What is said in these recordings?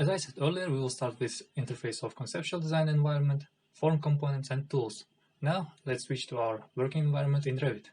As I said earlier, we will start with interface of conceptual design environment, form components and tools. Now let's switch to our working environment in Revit.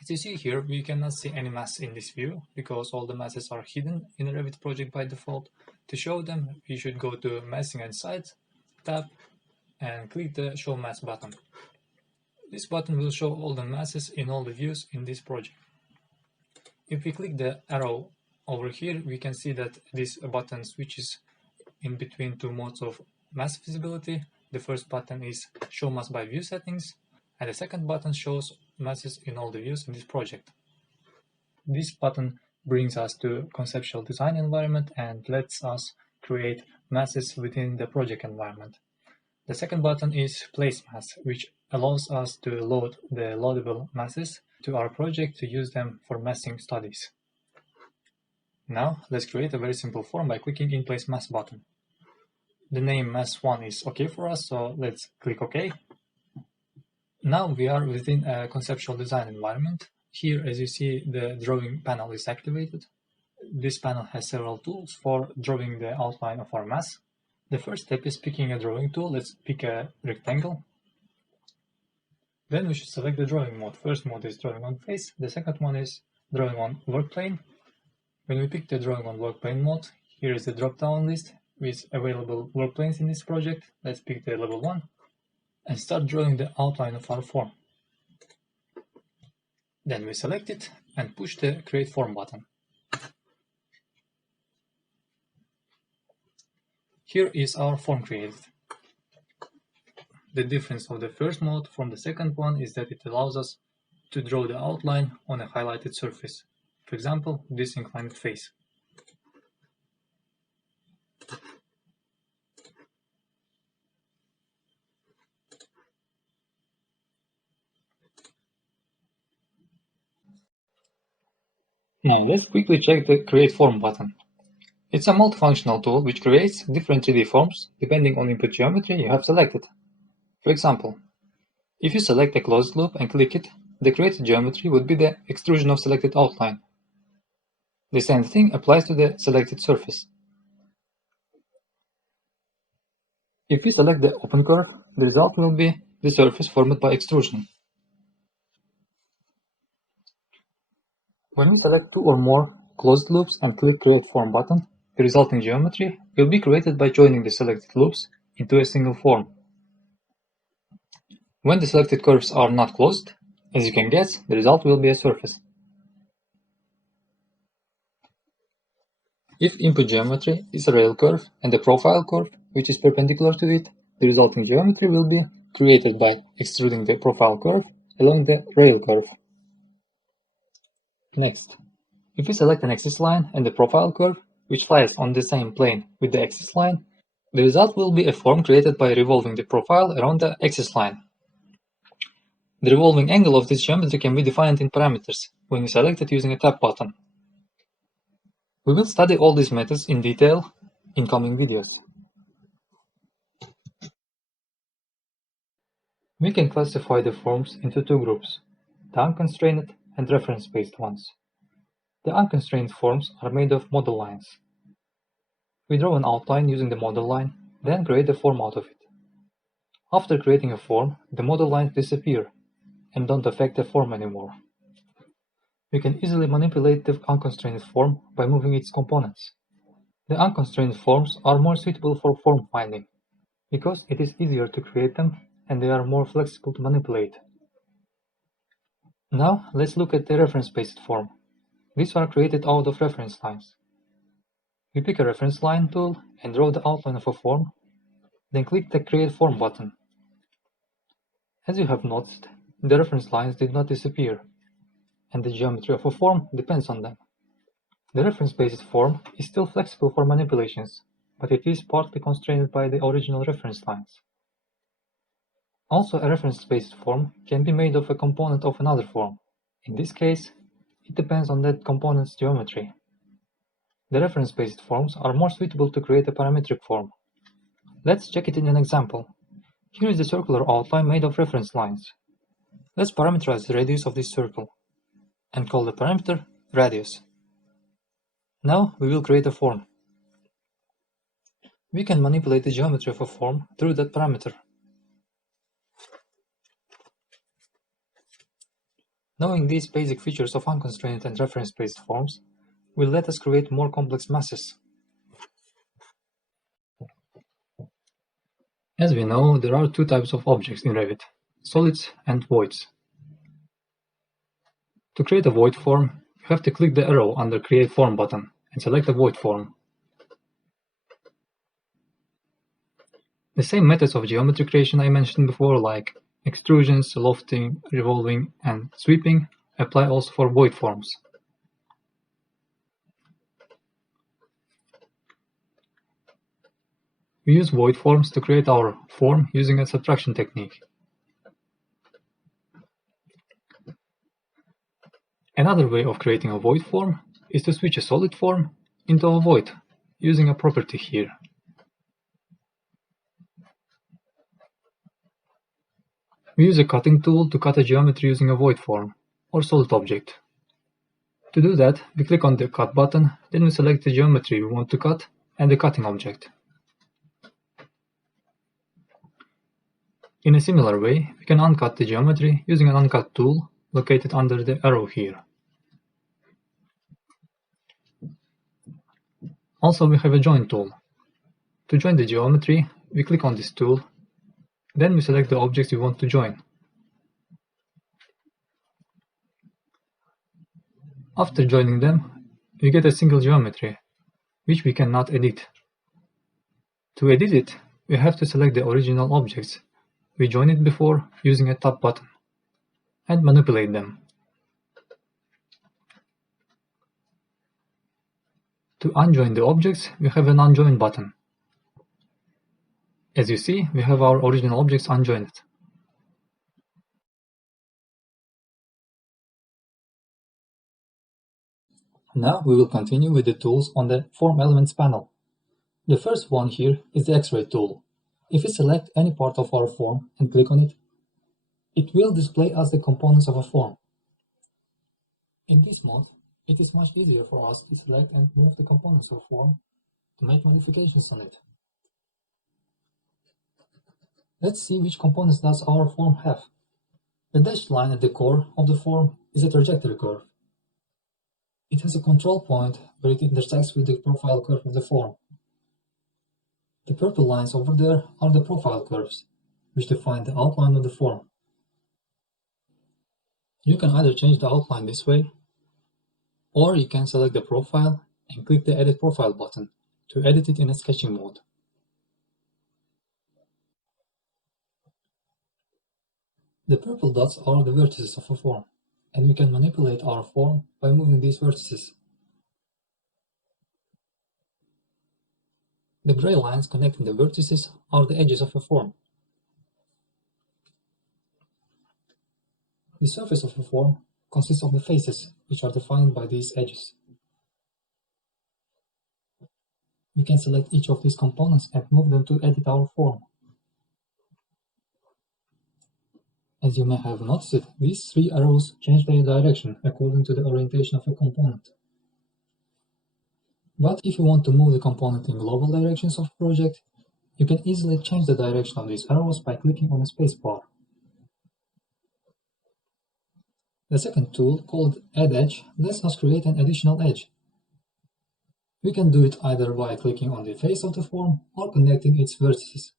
As you see here, we cannot see any mass in this view because all the masses are hidden in the Revit project by default. To show them, you should go to Massing and Sites tab and click the Show Mass button. This button will show all the masses in all the views in this project. If we click the arrow over here, we can see that this button switches in between two modes of mass visibility. The first button is Show Mass by View Settings, and the second button shows masses in all the views in this project. This button brings us to conceptual design environment and lets us create masses within the project environment. The second button is Place Mass, which allows us to load the loadable masses to our project to use them for massing studies. Now let's create a very simple form by clicking in Place Mass button. The name Mass1 is OK for us, so let's click OK. Now we are within a conceptual design environment. Here, as you see, the drawing panel is activated. This panel has several tools for drawing the outline of our mass. The first step is picking a drawing tool. Let's pick a rectangle. Then we should select the drawing mode. First mode is drawing on face. The second one is drawing on work plane. When we pick the drawing on work plane mode, here is the drop-down list with available work planes in this project. Let's pick the level 1 and start drawing the outline of our form. Then we select it and push the Create Form button. Here is our form created. The difference of the first mode from the second one is that it allows us to draw the outline on a highlighted surface. For example, this inclined face. Now let's quickly check the Create Form button. It's a multifunctional tool which creates different 3D forms depending on input geometry you have selected. For example, if you select a closed loop and click it, the created geometry would be the extrusion of selected outline. The same thing applies to the selected surface. If we select the open curve, the result will be the surface formed by extrusion. When we select two or more closed loops and click Create Form button, the resulting geometry will be created by joining the selected loops into a single form. When the selected curves are not closed, as you can guess, the result will be a surface. If input geometry is a rail curve and a profile curve which is perpendicular to it, the resulting geometry will be created by extruding the profile curve along the rail curve. Next, if we select an axis line and the profile curve, which flies on the same plane with the axis line, the result will be a form created by revolving the profile around the axis line. The revolving angle of this geometry can be defined in parameters when we select it using a tab button. We will study all these methods in detail in coming videos. We can classify the forms into two groups, the unconstrained and reference-based ones. The unconstrained forms are made of model lines. We draw an outline using the model line, then create a form out of it. After creating a form, the model lines disappear and don't affect the form anymore. We can easily manipulate the unconstrained form by moving its components. The unconstrained forms are more suitable for form finding, because it is easier to create them and they are more flexible to manipulate. Now let's look at the reference-based form. These are created out of reference lines. We pick a reference line tool and draw the outline of a form, then click the Create Form button. As you have noticed, the reference lines did not disappear, and the geometry of a form depends on them. The reference-based form is still flexible for manipulations, but it is partly constrained by the original reference lines. Also, a reference-based form can be made of a component of another form. In this case, it depends on that component's geometry. The reference-based forms are more suitable to create a parametric form. Let's check it in an example. Here is the circular outline made of reference lines. Let's parameterize the radius of this circle and call the parameter radius. Now we will create a form. We can manipulate the geometry of a form through that parameter. Knowing these basic features of unconstrained and reference-based forms will let us create more complex masses. As we know, there are two types of objects in Revit, solids and voids. To create a void form, you have to click the arrow under Create Form button and select a void form. The same methods of geometry creation I mentioned before, like extrusions, lofting, revolving, and sweeping, apply also for void forms. We use void forms to create our form using a subtraction technique. Another way of creating a void form is to switch a solid form into a void using a property here. We use a cutting tool to cut a geometry using a void form or solid object. To do that, we click on the Cut button, then we select the geometry we want to cut and the cutting object. In a similar way, we can uncut the geometry using an Uncut tool located under the arrow here. Also, we have a Join tool. To join the geometry, we click on this tool, then we select the objects we want to join. After joining them, we get a single geometry, which we cannot edit. To edit it, we have to select the original objects we joined it before using a Tab button, and manipulate them. To unjoin the objects, we have an Unjoin button. As you see, we have our original objects unjoined. Now we will continue with the tools on the Form Elements panel. The first one here is the X-ray tool. If we select any part of our form and click on it, it will display us the components of a form. In this mode, it is much easier for us to select and move the components of a form to make modifications on it. Let's see which components does our form have. The dashed line at the core of the form is a trajectory curve. It has a control point where it intersects with the profile curve of the form. The purple lines over there are the profile curves, which define the outline of the form. You can either change the outline this way, or you can select the profile and click the Edit Profile button to edit it in a sketching mode. The purple dots are the vertices of a form, and we can manipulate our form by moving these vertices. The gray lines connecting the vertices are the edges of a form. The surface of a form consists of the faces, which are defined by these edges. We can select each of these components and move them to edit our form. As you may have noticed, these three arrows change their direction according to the orientation of a component. But if you want to move the component in global directions of a project, you can easily change the direction of these arrows by clicking on a spacebar. The second tool, called Add Edge, lets us create an additional edge. We can do it either by clicking on the face of the form or connecting its vertices.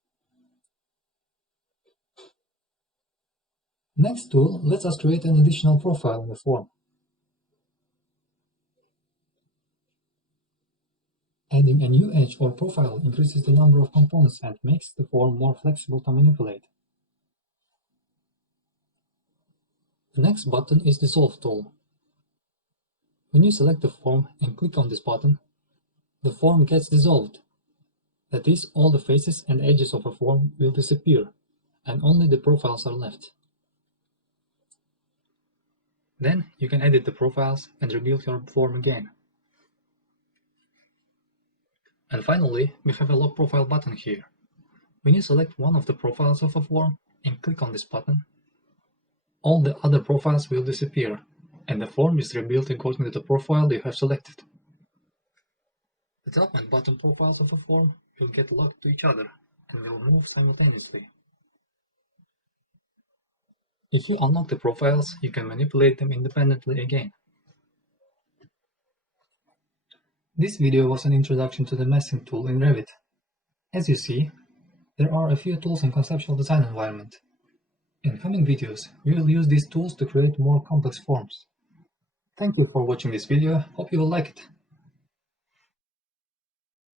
Next tool lets us create an additional profile in the form. Adding a new edge or profile increases the number of components and makes the form more flexible to manipulate. The next button is Dissolve tool. When you select the form and click on this button, the form gets dissolved. That is, all the faces and edges of a form will disappear, and only the profiles are left. Then you can edit the profiles and rebuild your form again. And finally, we have a Lock Profile button here. When you select one of the profiles of a form and click on this button, all the other profiles will disappear, and the form is rebuilt according to the profile you have selected. The top and bottom profiles of a form will get locked to each other and will move simultaneously. If you unlock the profiles, you can manipulate them independently again. This video was an introduction to the meshing tool in Revit. As you see, there are a few tools in conceptual design environment. In coming videos, we will use these tools to create more complex forms. Thank you for watching this video, hope you will like it.